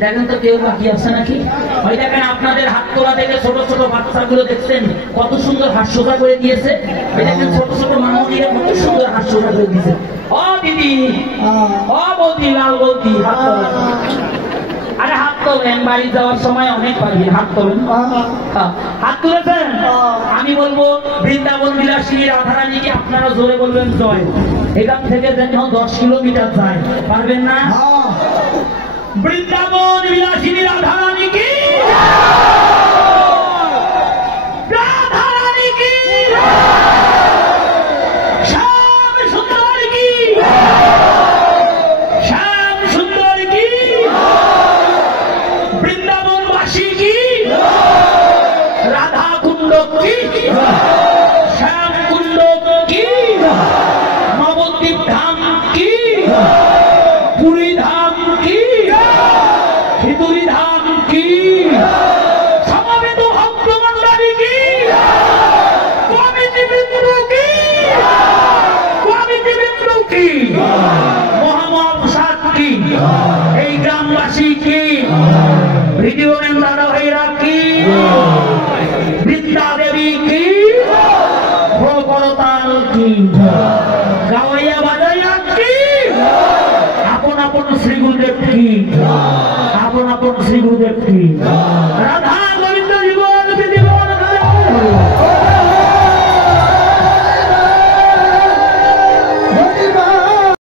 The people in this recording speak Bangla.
দেখেন তো কেউ বাকি আছে নাকি? ওই দেখেন আপনাদের হাত তোলা দেখে ছোট ছোট বাচ্চাগুলো দেখছেন কত সুন্দর হাস্যটা করে দিয়েছে। ওই দেখেন ছোট ছোট মামুনিরা কত সুন্দর হাস্যটা করে দিয়েছে। ও দিদি, ও বৌদি, লাল বৌদি, হাত তোলেন। আরে হাত তোলেন, বাড়ি যাওয়ার সময় অনেক পারবেন, হাত তোলেন। হাত তুলেছেন? আমি বলবো বৃন্দাবন বিলাসিনী রাধারানীকে আপনারা জোরে বলবেন জয়। এখান থেকে যেন 10 কিলোমিটার যায়, পারবেন না? বৃন্দাবন বিলাসিনী রাধারানী কি, রাধারানী কি, শ্যাম সুন্দর কি, শ্যাম সুন্দর কি, বৃন্দাবনবাসী কি, রাধা কুণ্ড কি, শ্যাম কুণ্ড কি, নবদ্বীপ ধাম কি, পুরী ধাম কি, খিচুড়ি ধাম কি, সব করতাল কি গাওয়াইয়া বাজাইয়া কি আপন আপন শ্রী গুরুদেব কি আপন আপন শ্রী গুরুদেব কি রাধা